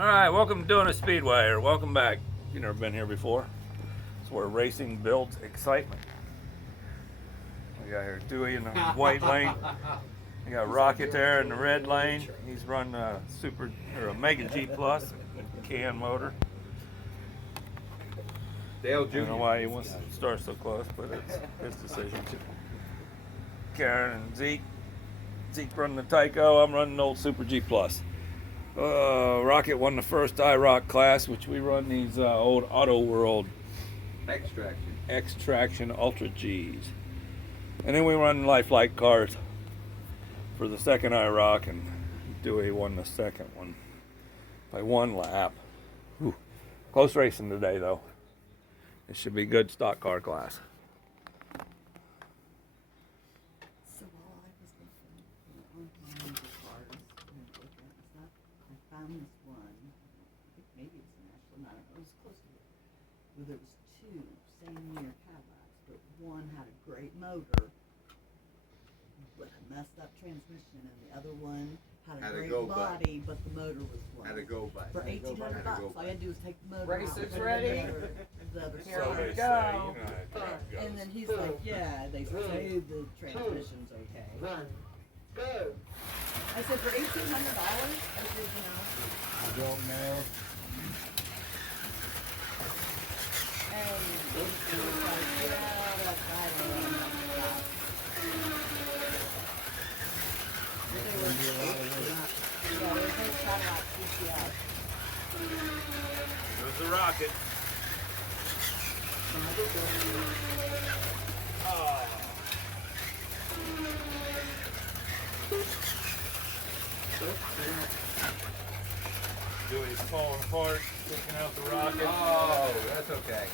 All right, welcome to Dona Speedway, or welcome back. If you've never been here before, it's where racing builds excitement. We got here Dewey in the white lane. We got Rocket there in the red lane. He's running a Super or a Mega G Plus can motor. Dale I don't know Jr. why he wants to start so close, but it's his decision. Karen and Zeke. Zeke running the Tyco. I'm running the old Super G Plus. Rocket won the first IROC class, which we run these old Auto World Extraction. X-Traction Ultra Gs. And then we run Lifelike cars for the second IROC, and Dewey won the second one by one lap. Whew. Close racing today, though. It should be good stock car class. So while I was looking online for cars and looking at stuff, I found this one. I think maybe it's an Ashland. I don't know. It was close to it. Where there was two same year Cadillacs, but one had a great motor, but a messed up transmission, and the other one had a great body, but the motor was one. Had to go by. For $1,800 bucks, all you had to do was take the motor out. Racers and ready? The other Here So we they side. say, go. you know how track goes. And then he's like, yeah, they say the transmission's okay. I said, for $1,800? I said, you know. I don't know. And he was like, yeah, that's I don't know about that. They were, yeah, they were both Cadillac CCS. There's the Rocket. Oh. Dewey's falling apart, taking out the Rocket. Oh, that's okay.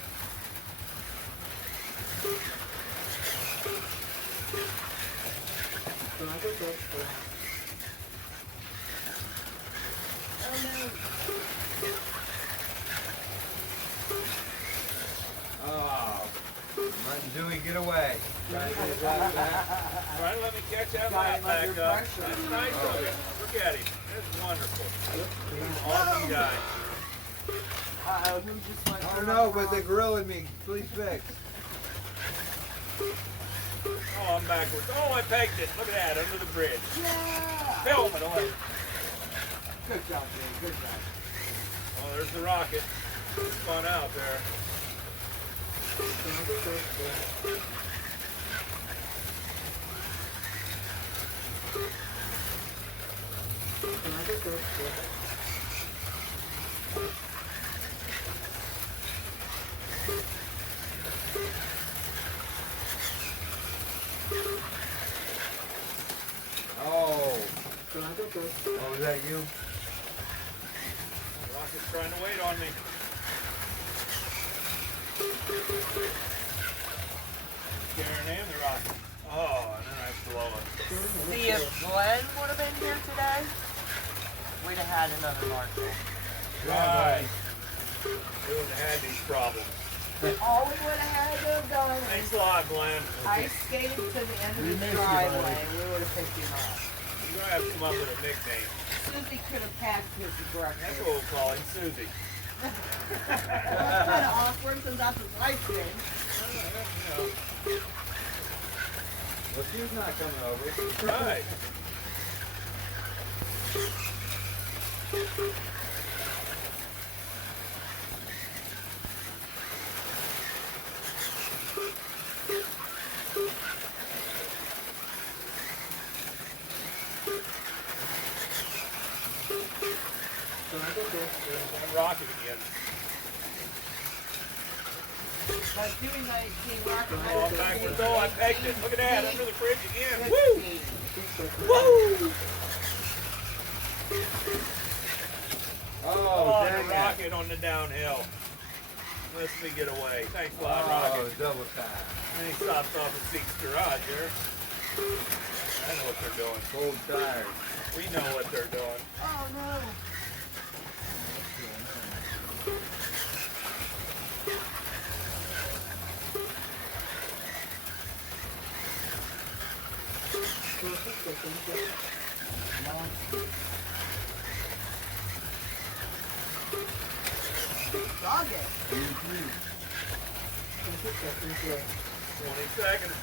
Oh no. Oh, letting Dewey get away. Trying to get his ass back. Try to let me catch that Got lap him under back up. pressure. That's nice of him. Look at him. That's wonderful. Awesome guy. Uh-oh, who just went I through don't know, my but they're wrong- grilling me. Please fix. Oh, I'm backwards. Oh, I pegged it. Look at that, under the bridge. Yeah! Film it away. Good job, Dave. Good job. Oh, there's the Rocket. Spun out there. Oh. Oh, was that you? Rocket's trying to wait on me. Karen and the Rocket. Oh, and then I blow it. See, if Glenn would have been here today, we'd have had another Marshall. Right. We wouldn't have had these problems. All we would have had to have done Thanks is a lot, Glenn. ice skate to the end of the driveway, and we would have picked him up. You're gonna have to come up with a nickname. Susie could have packed his That's breakfast. what we'll call him, Susie. That's kind of awkward since that's his wife thing. Well, she's not coming over. Right. Rocket again. But doing 19 rocket Oh, I'm backwards. Oh, I pegged it. Look at that, under the bridge again. Woo! 16. Woo! Oh, Oh, the dang it. Rocket on the downhill. Lets me get away. Thanks a lot, Oh, Rocket. double time. And he stops off at Zeke's garage here. I know what they're doing. Cold tires. We know what they're doing. Oh no. Dog it. 20 seconds.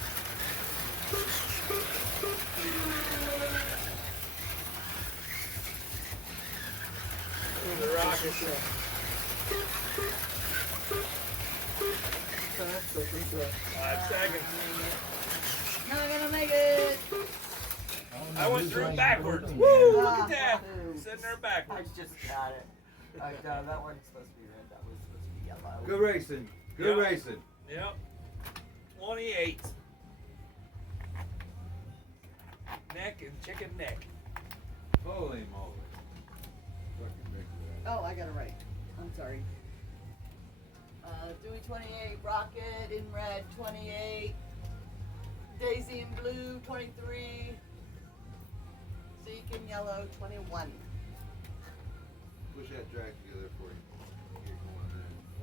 The rocket. 5 seconds. Not gonna make it. I went through backwards. Woo! Look at that. Boom. Sitting there I backwards. just got it. That wasn't supposed to be red. That was supposed to be yellow. Good racing. Good Yeah. racing. Yep. 28. Neck and chicken neck. Holy moly. Fucking big red. Oh, I got it right. I'm sorry. Dewey 28, Rocket in red 28, Daisy in blue 23, Zeke in yellow 21. Push that track together for you. Get going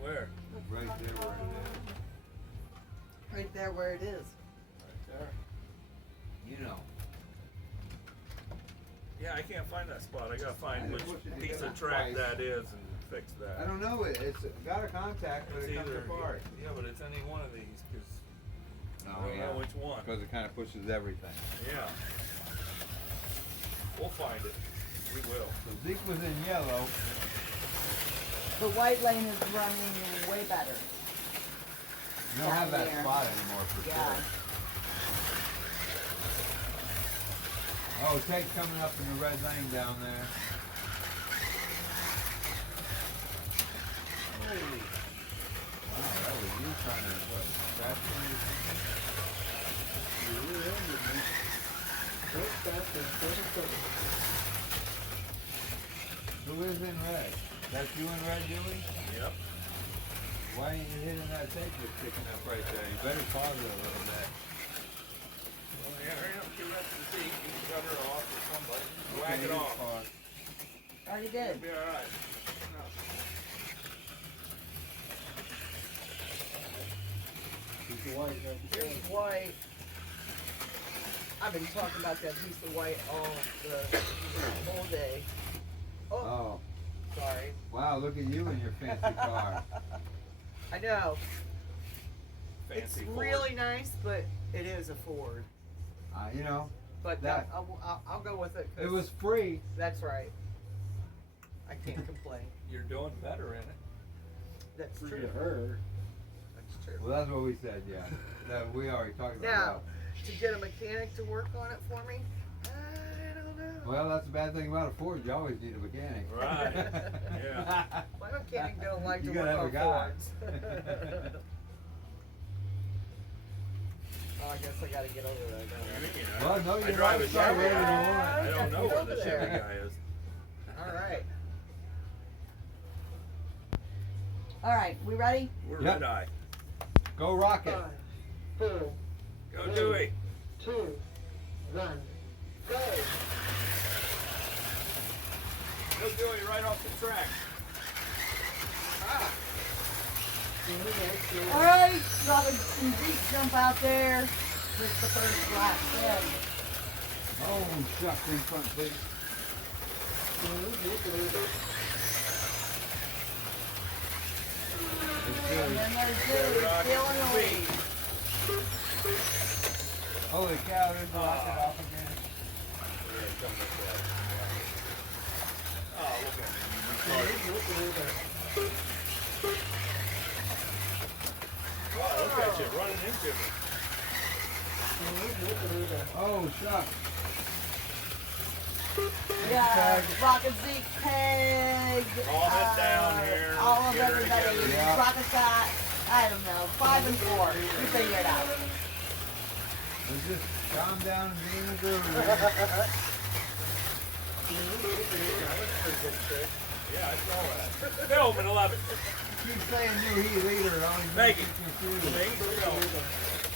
Where? there. Right there where it is. Right there where it is. Right there. You know. Yeah, I can't find that spot. I gotta I find didn't which push it piece of together track twice. that is and fix that. I don't know. It's got a contact, but It's it comes either apart. yeah, but it's any one of these because I Oh, don't know which one. Because it kind of pushes everything. Yeah, we'll find it. We will. So Zeke was in yellow. The white lane is running way better. You don't have that Down there. spot anymore for Yeah. sure. Oh, Tate's coming up in the red lane down there. Holy. Wow, that was you trying to what? Scratch me? Who is in red? That's you in red, Dewey? Yep. Why ain't you hitting that tape that's sticking up right there? You better pause it a little bit. Well, yeah, hurry up, give that to the seat. You can cut her off or somebody. Whack Okay, it off. pause. Already It'll did. be all right. No. Here's white. I've been talking about that piece of white all the whole day. Oh, Oh, sorry. wow, look at you in your fancy car. I know. Fancy It's Ford. really nice, but it is a Ford. You know, But That- I'll go with it. 'Cause it was free. That's right. I can't complain. You're doing better in it. That's Free true. to her. That's true. Well, that's what we said, yeah. That we already talked Now, about. to get a mechanic to work on it for me, I don't know. Well, that's the bad thing about a Ford. You always need a mechanic. Right. Yeah. My mechanic don't like You to gotta work have a on guy. Fords. Oh, I guess I gotta get over that. don't I? Well, no, I you're drive right. a Sorry, Chevy. whatever you want. I don't know where Over the there. Chevy guy is. All right. All right, we ready? We're Yep. red eye. Go Rocket. 5, 4, Go Dewey. 2, 1, go. Go Dewey right off the track. Ah. All right, Robin and Zeke jump out there with the first lap in. Oh, shucks in front, please. And then there's Dewey still in the lead. Holy cow, there's Rocket off again. There it comes up there. Oh, look at me. Oh, look at you running into me. Oh, shucks. Yeah, Rocket, Zeke, Peg. All head down here. All of Get her everybody. together. Yeah. Rocket got, I don't know, 5 and 4. You figure it out. Let's just calm down and be in the groove. Yeah, I saw that. Film at 11. Keep saying new heat leader. It always Thank makes you. me confused. Make film.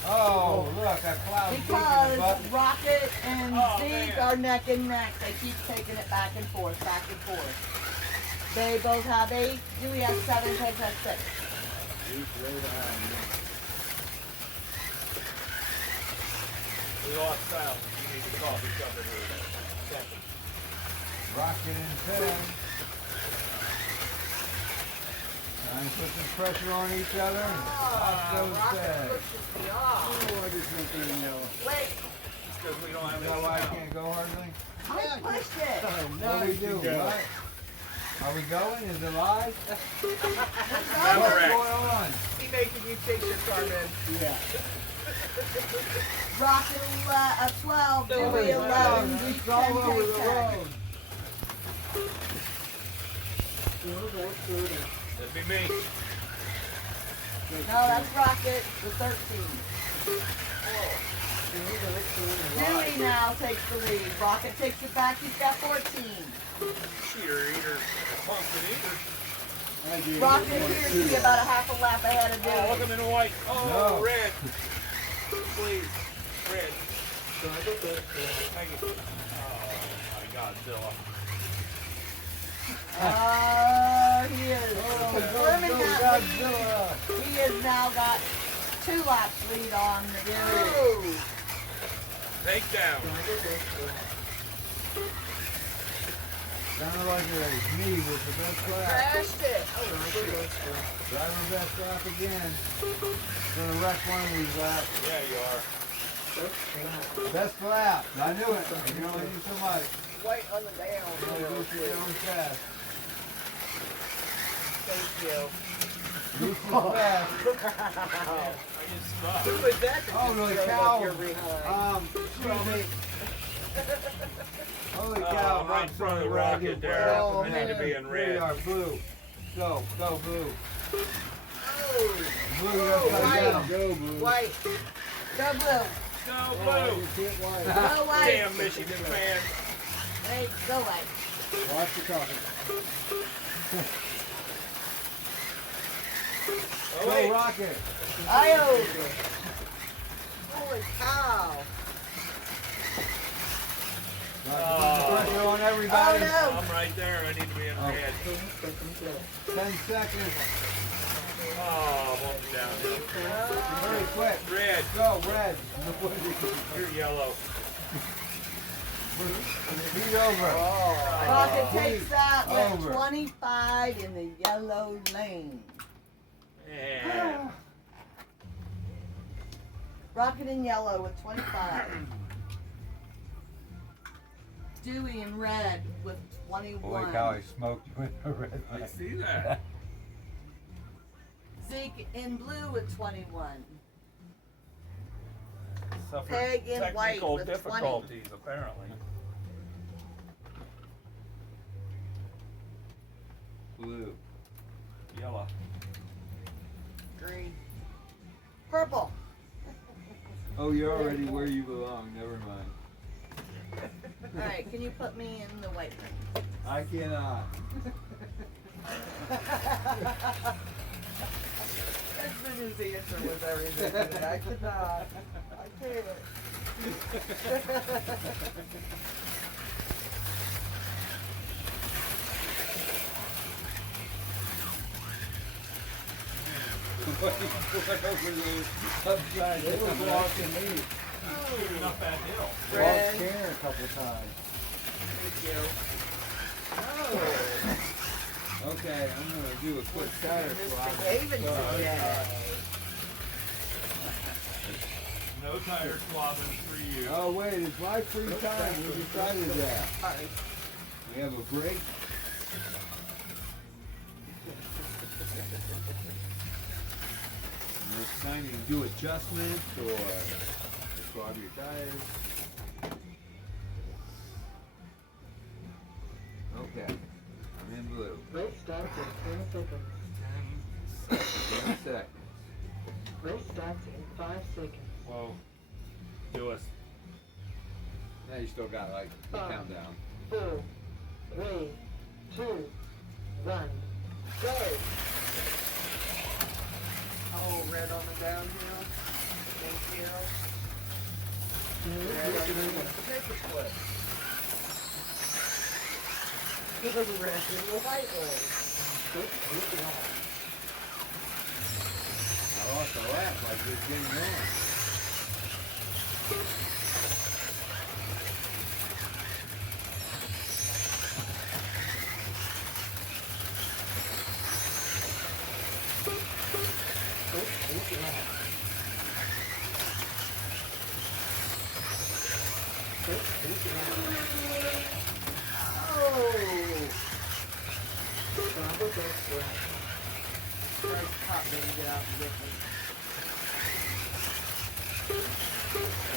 Oh, look, I plowed deep in the Because button. Rocket and Oh, Zeke man. are neck and neck. They keep taking it back and forth, back and forth. They both have 8. Dewey has 7. Peg has 6. We lost sound. You need to call each other here. Second. Rocket and Peg. Trying to pressure on each other. And off goes Rocket Ted. pushes me off. Wait, It's because we don't have Is that why I can't go hardly? I pushed it. What do we do? What? Are we going? Is it live? What's Correct. going on? he making you take your card in. Rocket 12, No, Dewey wait, 11, It's Zeke all 10, over Tag the Tag. road. That'd be me. No, that's Rocket with 13. Dewey now takes the lead. Rocket takes it back. He's got 14. Cheater eater. Pumpkin eater. Rocket appears to be about a half a lap ahead of Oh, look, Dewey. I'm in white. Oh, No. red. Please. Red. Thank you. Oh, my Godzilla. He is confirming that lead. Godzilla. He has now got 2 laps lead on the Dewey. Oh, Take down. Sounded like it was me with the best lap. crashed it. Driver best lap again. Gonna wreck one of these laps. Yeah, you are. Best lap. I knew it. You can only do so much. White on the You gotta go down. through your own fast. Thank you. This is fast. I just stopped. Who was that that Holy just drove cow. up your behind? Excuse me. Holy Oh, cow. I'm right in front of the rocket there. Oh, I need to be in Here we red. are, blue. Go, blue. Oh, Blue, you gotta cut white. down. Go, blue. white. Go blue. Go blue. Go white. Damn Michigan fans. Hey, go white. Watch the coffee. Oh, Go, wait. rocket. Ayo. Holy cow. Pressure on Oh everybody. no. I'm right there. I need to be in Oh. red. 10 seconds. Oh, I'm up down. Hurry, quick. Red. Go, red. You're yellow. Heat over. Rocket takes that with Over. 25 in the yellow lane. Yeah. Rocket in yellow with 25. Dewey in red with 21. Holy cow, I smoked with a red I light. see that. Zeke in blue with 21. Suffered Peg in white technical with 20. difficulties, apparently. Blue. Yellow. Green. Purple. Oh, you're already where you belong. Never mind. Alright, can you put me in the white lane? I cannot. That's been his answer with everything today. I could not. I can't. Upside They were blocking me. Shooting up that hill. Red. Walked Karen a couple times. Thank you. Okay, I'm gonna do a quick tire swap. Behaving today. No tire swabbing for you. Oh wait, it's my free time. We decided that. Hi. We have a break. And it's time you can do adjustments or swab your tires. Okay, I'm in blue. Race starts in 10 seconds. 10 seconds. Race starts in 5 seconds. Whoa. Do us. Now you still got like the Five. countdown. 4, 3, 2, 1, go! Oh, red on the downhill. Thank you. Red on the paper clip. Red in the white lane. I lost a lap like this getting on. There's pop baby, get out and get me.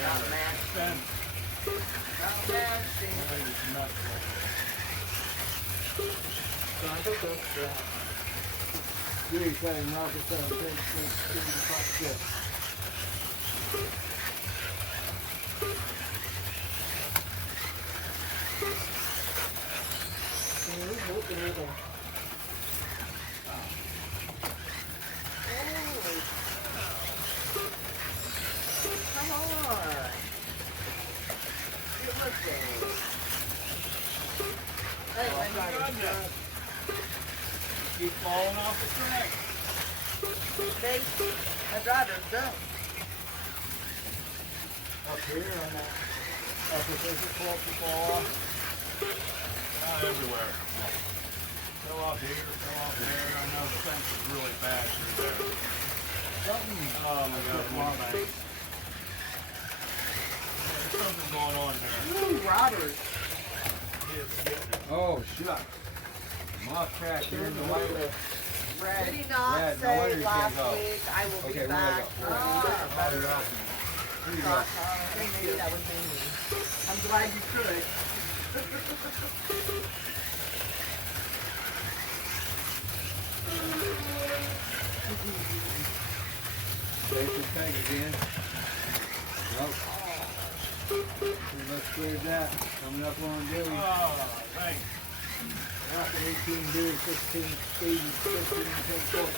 Not matching. Not matching. Dude, cutting rocket 7, 10, 50 to 6. Holy cow. Come on. Get with me. Hey, my God. Keep falling off the track. They, my driver's done. Up here on that, up if there's a club to fall off. Not everywhere. Fell off here, fell off there. I know the fence is really bad through there. Something. Oh my God, one bank. There's something going on there. Ooh, Robert. It's getting it. Oh, shucks. Moth track here in the white. Did he not Red, no say wonder you last can't go. week I will Okay, be where'd I back? go? Ah, better not. Here you go. I think maybe that was me. I'm glad you could. There's the tank again. Nope. Let's clear that. Coming up on Dewey. Oh, thanks. Rocket 18, Dewey 16, speed 15, take 14.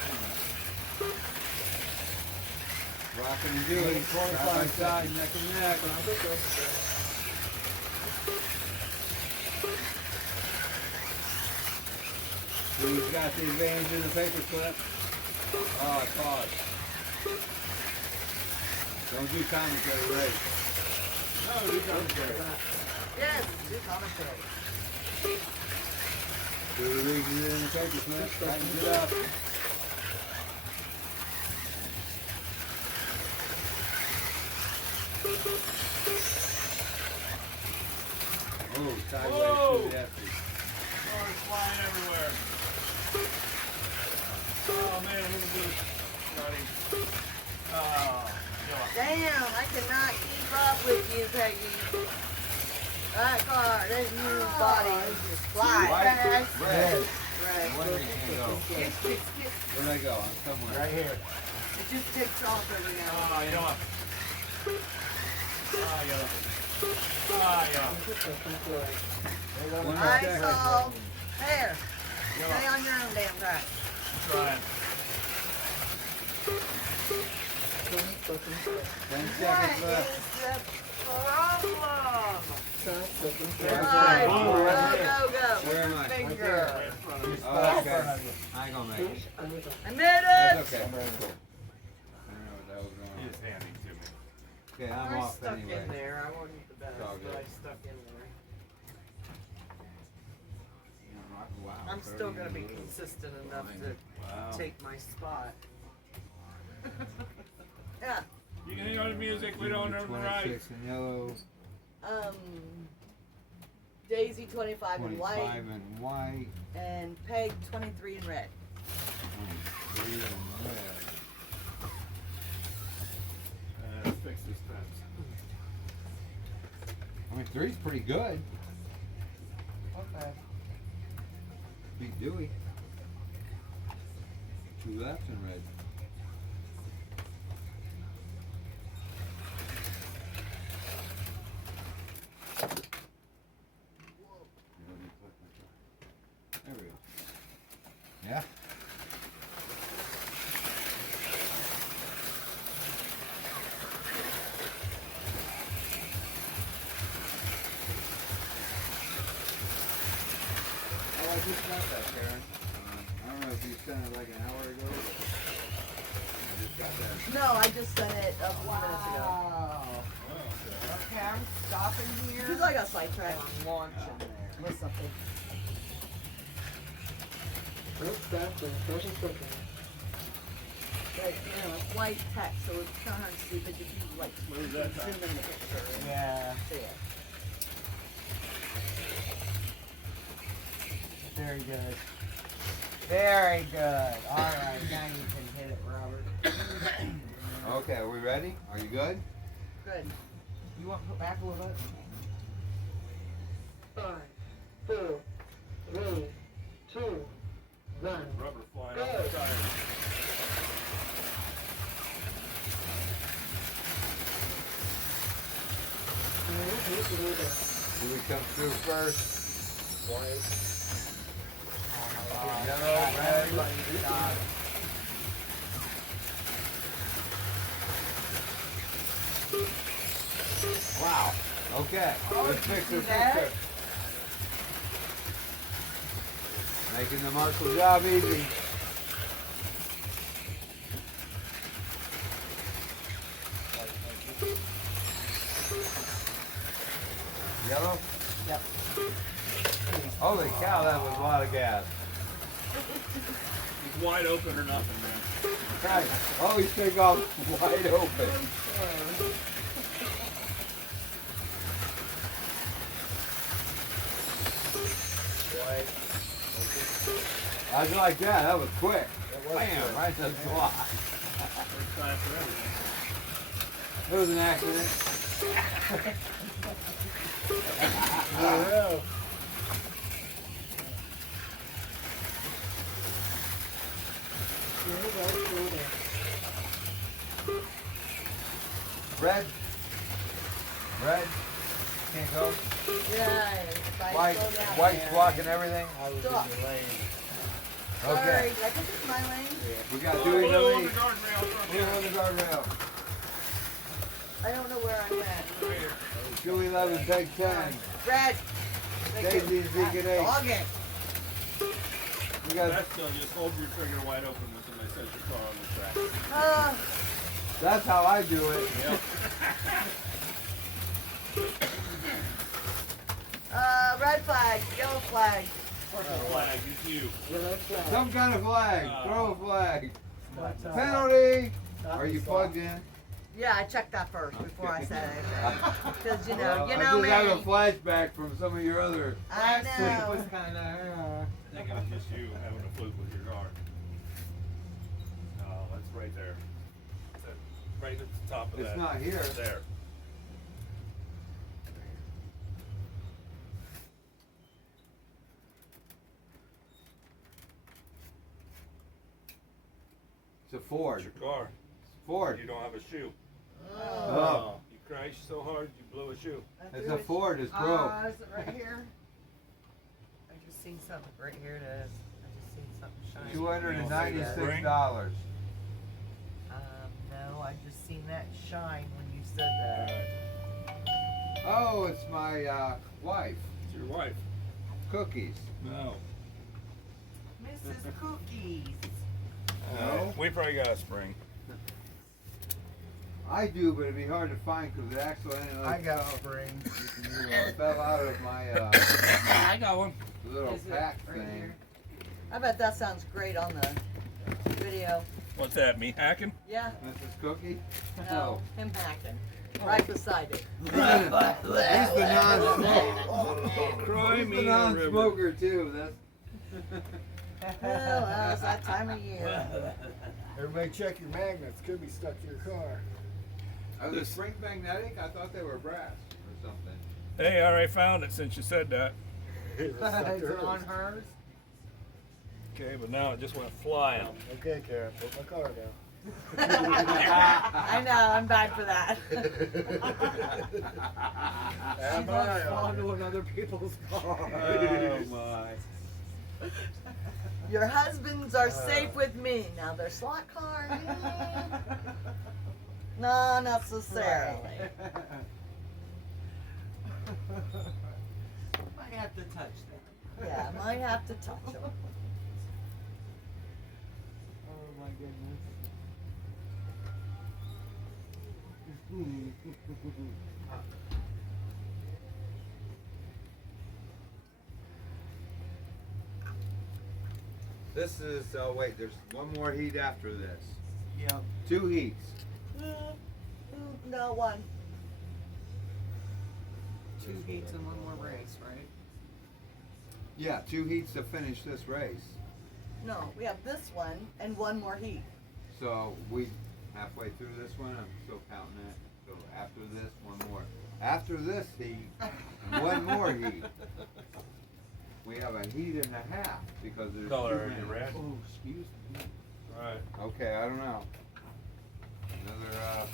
Rockin' and Dewey, side by side, neck and neck. Dewey's got the advantage of the paper clip. Oh, it's hard. Don't do commentary, Ray. No, you commentary. Yes, do commentary. Dewey leaves it in the paper clip, tightens it up. Oh, sideways Whoa. through the F. Cars flying everywhere. Oh man, look at this. Scotty. Oh, Damn, I cannot keep up with you, Peggy. That car, that new body is just fly White, fast. red. Right. Where did it go? Where'd I go? I'm somewhere. Right here. It just takes off every now and oh, you know what? Oh, yeah. Oh, yeah. One more I second. saw. There. Stay on your own damn track. Trying. 10 What seconds left. is the problem? Right Right. there. Go, Right there. go, go. Where am I? Finger. Right in front of me. Oh, okay. I ain't gonna make it. I made That's it. okay. Cool. I don't know what that was going on. He's handing to me. Okay, I'm I off stuck anyway. in there. I wasn't the best, It's all but good. I stuck in there. Wow, I'm still 30 gonna be little. consistent enough Wow. to take my spot. Yeah. You can hear the music. We don't know the right. 26 in yellow, Daisy 25 in 25 white, in white, and Peg 23 in red. 23 in red. Fix this fence. I mean, 3's pretty good. Okay. Beat Dewey. 2 left in red. There we go. Yeah. Oh, I just got that, Karen. I don't know if you sent it like an hour ago, but I just got that. No, I just sent it a few minutes ago. Wow. Okay, I'm stopping here. Because I got sidetracked. I'm launching there. With something. But, you know, it's white text, so it's kind of hard to see, but if you like What is that zoom in the picture and Yeah. see it. Very good. Very good. All right, now you can hit it, Robert. Okay, are we ready? Are you good? Good. You want to put back a little bit? 5, 4, 3, 2, 1. Rubber flying off the tires. Do we come through first? Yellow, red. Wow. Okay. Let's picture. that? Making the Marshall job easy. Yellow? Yep. Holy cow, that was a lot of gas. It's wide open or nothing, man. Right. Always take off wide open. How'd you like that? That was quick. Bam, right to the slot. First time for everything. It was an accident. Red. Red. Can't go. Yeah, if I White. slow down White's there. blocking everything. I was Stop. in the lane. Sorry, Okay. did I think it's my lane? We got Oh, Dewey blue on Louie. the guardrail. front Blue there. on the guardrail. I don't know where I'm at. Right here. Dewey 11, take 10. Red. Daisy, Deacon 8. Dog it. We got. That's still just hold your trigger wide open when somebody sets your car on the track. That's how I do it. Yep. Red flag, yellow flag. Purple flag is you. Some kind of flag. Oh. Throw a flag. What's up? Penalty. Are you plugged in? Yeah, I checked that first before I said anything. Because you Well, know I just have a me. flashback from some of your other. I Last week was know. kind of. I think it was just you having a fluke with your car. Oh, that's right there. That's right at the top of It's that. not here. There. It's a Ford. It's your car. Ford. You don't have a shoe. Oh. You crashed so hard you blew a shoe. It's a Ford. It's broke. Is it right here? I just seen something right here. It is. I just seen something shine. $296. No, I just seen that shine when you said that. Oh, it's my wife. It's your wife. Cookies. No. Mrs. Cookies. No. We probably got a spring. I do, but it'd be hard to find because it accidentally I got spring. fell out of my I got one. little Is it pack right thing. here? I bet that sounds great on the video. What's that? Me hacking? Yeah. Mrs. Cookie? No, him hacking. Right beside it. He's the non-smoker. Cry He's me the a river. non-smoker too. That's. Well, it's that time of year. Everybody check your magnets. Could be stuck to your car. Are the springs magnetic? I thought they were brass or something. Hey, I already found it since you said that. Is it on hers? Okay, but now it just went flying. Okay, Karen, put my car down. I know, I'm bad for that. Am I onto another people's car? Oh my. Your husbands are safe with me. Now their slot car. No, not necessarily. Might have to touch that. Yeah, might have to touch them. Oh my goodness. This is, oh wait, there's one more heat after this. Yeah. 2 heats. No, one. 2 heats and 1 more race, right? Yeah, 2 heats to finish this race. No, we have this one and 1 more heat. So we halfway through this one, I'm still counting it. So after this, 1 more. After this heat, 1 more heat. We have a heat and a half because there's Color too are you many. red? Oh, excuse me. Alright. Okay, I don't know. Another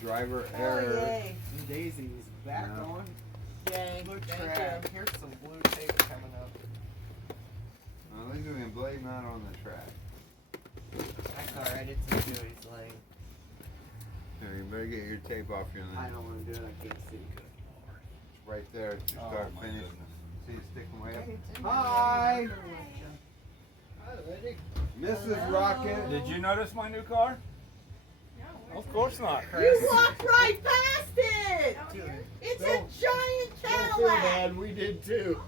driver Oh, error. yay. Daisy is back No. on. Yay. Blue Thank track. you. Here's some blue tape coming up. At least we can blame that on the track. That's alright, it's in Dewey's lane. Here, you better get your tape off your I line. don't want to do it, I can't see. It's right there. You Oh, start my finishing. goodness. See it sticking way up. Hi. Hi, lady. Mrs. Rocket. Did you notice my new car? Of course not. You walked right past it! It's a Don't- giant Don't feel Cadillac! bad, we did too.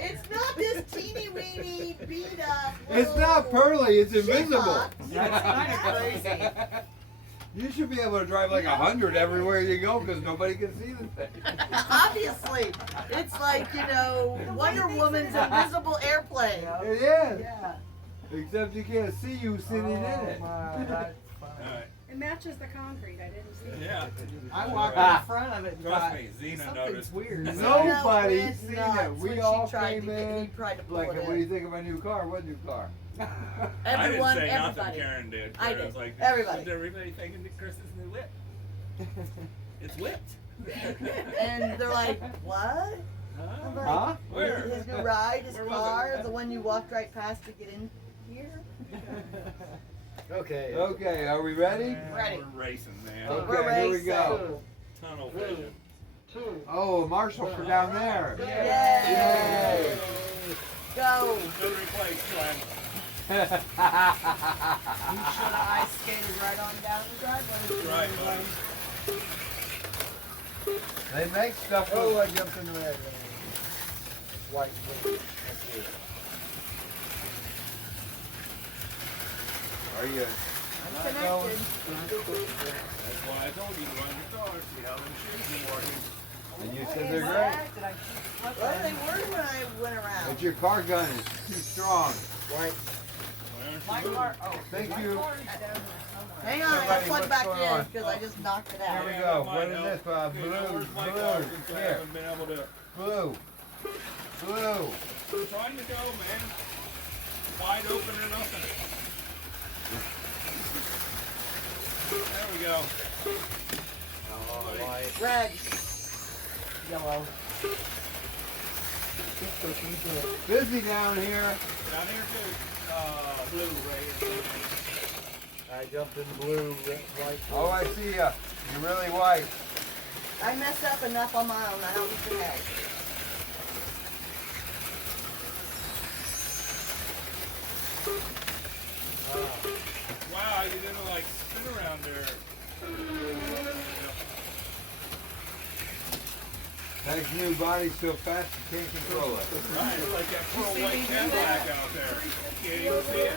It's not this teeny weeny beat up. It's not pearly. It's shit invisible. box. That's kind of crazy. You should be able to drive like 100 everywhere you go because nobody can see the thing. Obviously, it's like, Wonder Woman's invisible airplane. It is. Yeah. Except you can't see you sitting in it. My, that's fine. Alright. It matches the concrete. I didn't see it. Yeah. I walked in front of it and Trust thought, me, Zena something's noticed. weird. Nobody's Went seen nuts it. We when all she tried came to get, in. he tried to pull Like, it what do you in. think of my new car? What new car? Everyone, I didn't say nothing, everybody. Karen did. I Karen did. was like, Everybody. "Is everybody thinking that Chris's new whip? It's whipped." And they're like, what? I'm like, Huh? Where? His new ride, his Where was car, it? the one you walked right past to get in here? Okay. Okay, are we ready? Ready. We're racing, man. Okay, We're here we racing. go. Tunnel vision. Oh, Marshall for down there. Yay! Go! Good replace, Glenn. You should have ice skated right on down the driveway. Right, buddy. They make stuff. Oh, I jumped in the red. White. Are you? I'm connected. That's why I told you to run your car, see how them shoes are working. And you said they're great. Well, they were when I went around. But your car gun is too strong. White. My car, Thank you. hang on, I Somebody, gotta plug what's back going in on? because I just knocked it Here out. we Yeah, go. that might What is help. this? Okay, now Blue. where's my Blue. car since I Here. haven't been able to. Blue. Blue. I'm trying to go, man. Wide open or nothing. There we go. White. Red. Yellow. Busy down here. Down here too. Blue right. I jumped in blue, red, white. Oh, I see ya. You're really white. I messed up enough on my own. I don't need your help. Wow, you didn't like spin around there. That new body's so fast you can't control it. Right, it's like that pearl white Cadillac out there. Can't even see it.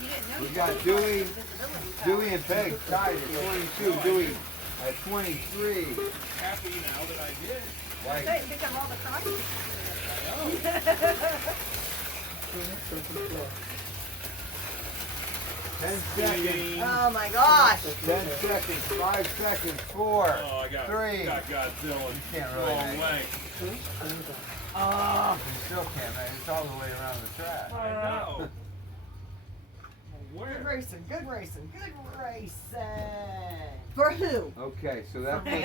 You didn't know We you got had Dewey, visibility Dewey power. and Peg tied at 22. Dewey at 23. Happy now that I did. Like, Hey, pick up all the crosses. I know. 10 seconds. Oh my gosh. 10 seconds. 5 seconds. 4. Oh, I got 3. got Godzilla. Can't really Wrong make it. way. You still can't, man. It's all the way around the track. I know. Good Where? racing, good racing, good racing. For who? Okay, so that puts me.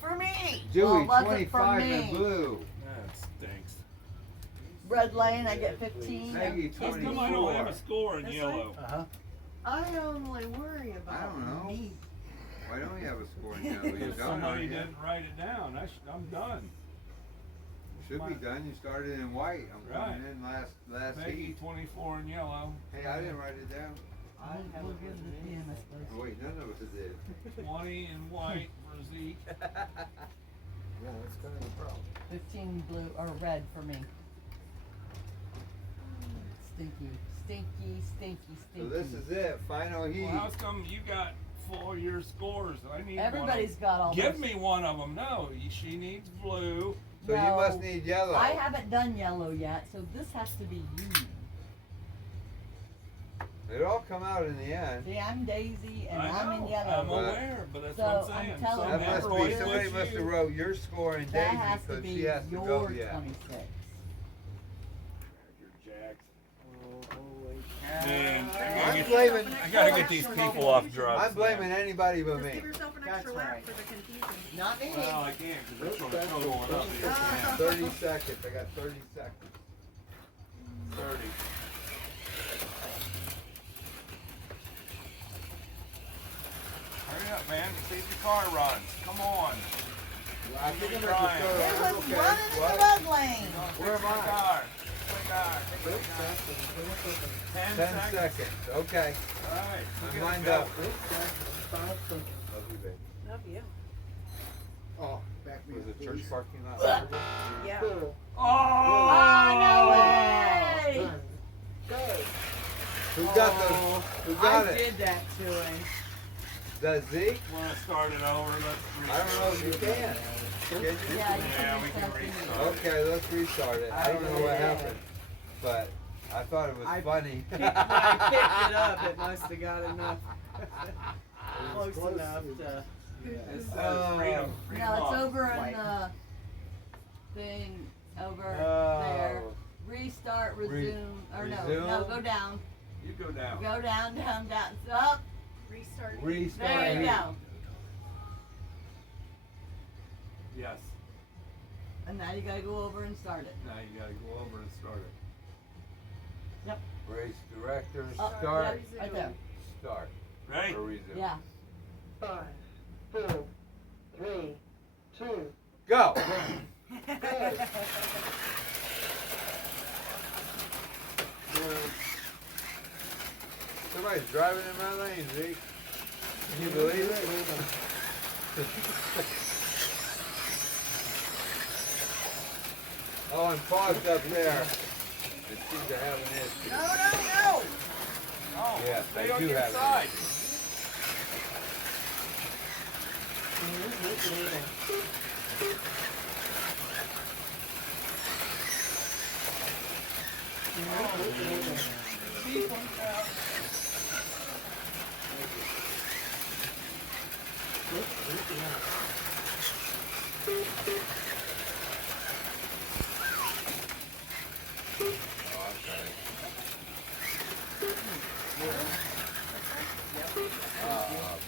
For me. Dewey, Well, it wasn't for 25 me. in blue. That stinks. Red lane, I get 15. Peggy, How come I don't have 24. a score in That's yellow? Uh-huh. I only worry about I don't know. me. Why don't you have a score in yellow? You Because don't somebody have didn't write it down. I'm done. Should be done. You started in white. I'm coming in last Peggy heat. 24 in yellow. Hey, I didn't write it down. We'll give it to him, I suppose. Oh, wait, none of us did. 20 in white for Zeke. Yeah, that's kind of the problem. 15 blue or red for me. stinky, stinky, stinky, So stinky. this is it, final heat. Well, how come you got full of your scores? I need Everybody's one got all of them. Give those. me one of them. No, she needs blue. So you No, must need yellow. I haven't done yellow yet, so this has to be you. It'll all come out in the end. See, I'm Daisy and I I'm in know, yellow. I'm aware, but that's So, what I'm I'm saying. telling That you. must Whoever be, it somebody was must have you. wrote your score in That Daisy has to because be she has to your go, yeah. 26. You're jacked. Holy Man, cow. I'm blaming, I gotta get these people off drugs. I'm blaming anybody but Just me. give yourself an That's extra right. lap for the confusion. Not me. Well, I can't because it's going to total it up here. 30 seconds, I got 30 seconds. 30. Hurry up, man. See if your car runs. Come on. I think I'm Trying. gonna It was okay. running in the What? bug lane. Where am Fix my I? car. Fix my car. Fix my car. 10 10 seconds. seconds, okay. All right. I'm Look at lined it go. up. Love you, babe. Love you. Oh, back me Was up, it church please. parking lot? Yeah. Oh! Oh, no way! Who got those? Who got I it? did that to him. Is that Zeke? Want to start it over? Let's I don't know if you can. Can you? Yeah, you Yeah, we can restart the- restart. Okay, let's restart it. I don't know what happened, but I thought it was I funny. When I picked it up, it must have got enough. Close Close enough to- to. It says Oh. freedom. Freedom No, it's off. over in White. the thing over Oh. there. Restart, resume, or no, resume? go down. You go down. Go down, down, down. Up. Restart. Restart. There you heat. go. Yes. And now you gotta go over and start it. Now you got to go over and start it. Race director, Oh, start. yep, right there. Start. Ready? Or resume. Yeah. 5, 4, 3, 2, Go! Somebody's driving in my lane, Zeke. Can you believe it? Oh, and paused up there. It seems to have an issue. No, no, no. Oh, Yes, stay I on do your have it. side.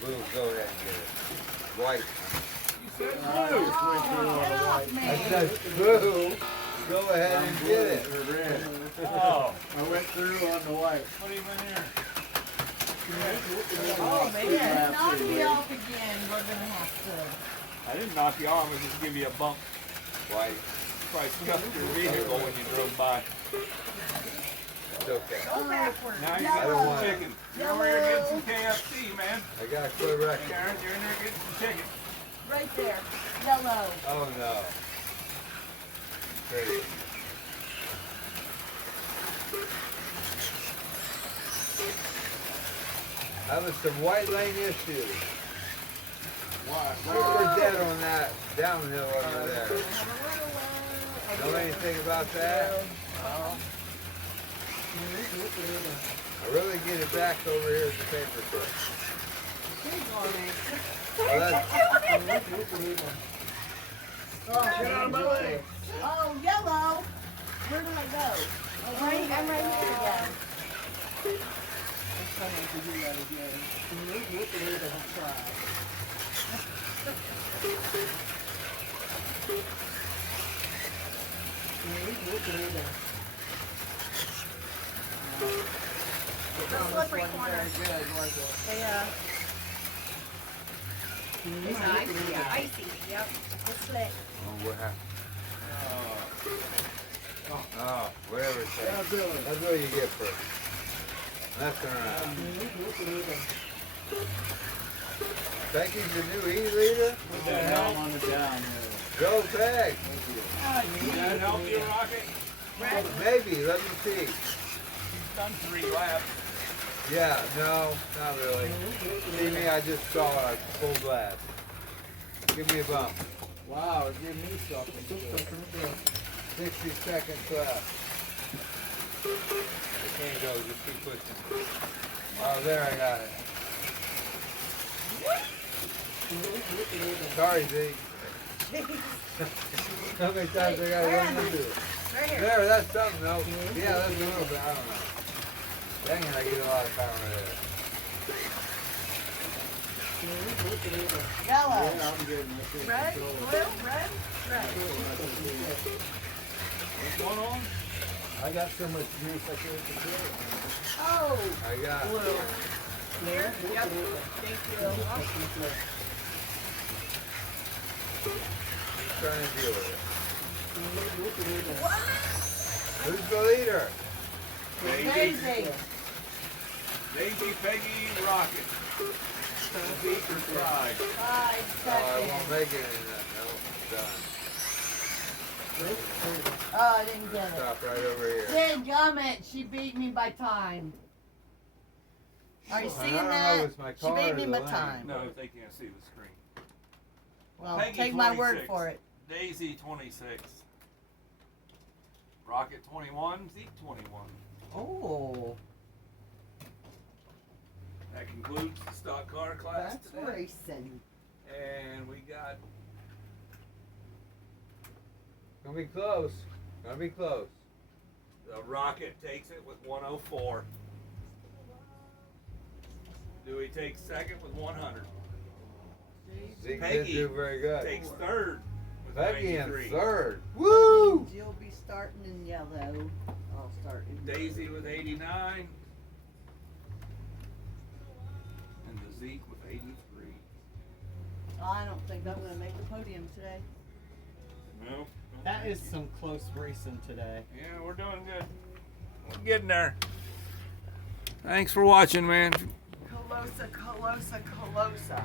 Blue, go ahead and get it. White. You said Oh, blue. get off I me. said blue. Go ahead and get it. Oh, I went through on the white. what do you mean here? Oh, man. Yeah, knock me off again. We're gonna have to. I didn't knock you off. I just give you a bump. White. Probably scuffed your vehicle when you drove by. It's okay. Go backwards. Now you Yellow. got I don't some want it. chicken. You're over here getting some KFC, man. I got a clear record. Karen, you're in there getting some chicken. Right there. Yellow. Oh no. Pretty. Having some white lane issues. We're dead on that downhill over there. Know anything about that? I really get it back over here as a paper clip. Well, that's, Get out of my way. Oh, yellow. Where did I go? Oh, I'm right here again. Someone to do that again. The slippery corner. Good, was it? Yeah. It's icy. Icy. Yep. It's slick. oh, what happened? Oh, whatever it Yeah, takes. Billy. That's what you get for messing around. Becky's the new E-leader? What the hell? On the down Go Beck! Did that help you, Rocket? Maybe, let me see. done 3 laps. Yeah, no, not really. See me, I just saw a full glass. Give me a bump. Wow, give me something. 60 seconds left. I can't go, just keep pushing. Oh, there, I got it. Sorry, Z. How many times I gotta run into it? Right here. There, that's something though. Yeah, that's a little bit, I don't know. Dang it, I get a lot of power there. Yellow. Yeah, I'm getting this. Red, blue, red, red. What's going on? I got so much juice I can't control it. Oh, I got it. blue. Here, yep, thank you. Trying to deal with it. What? Who's the leader? Daisy. Daisy, Peggy, Rocket. Beat or Pride. 5 Oh, I seconds. won't make it in that. No, done. Oh, I didn't get it. Stop right over here. Dadgummit, she beat me by time. Are you I seeing don't know, that? it's my She car beat or me the by lane. time. No, they can't see the screen. Well, Peggy, take my word 26. for it. Daisy 26. Rocket 21. Zeke 21. Oh, That concludes the stock car class that's today. racing. And we got Gonna be close. Gonna be close. the Rocket takes it with 104. Dewey takes second with 100. Zeke didn't Peggy do very good. Takes third with Peggy in 93. third. Woo! You'll be starting in yellow. I'll start in Daisy with 89. And the Zeke with 83. I don't think I'm going to make the podium today. No. That is some close racing today. Yeah, we're doing good. We're getting there. Thanks for watching, man. Colosa, Colosa, Colosa.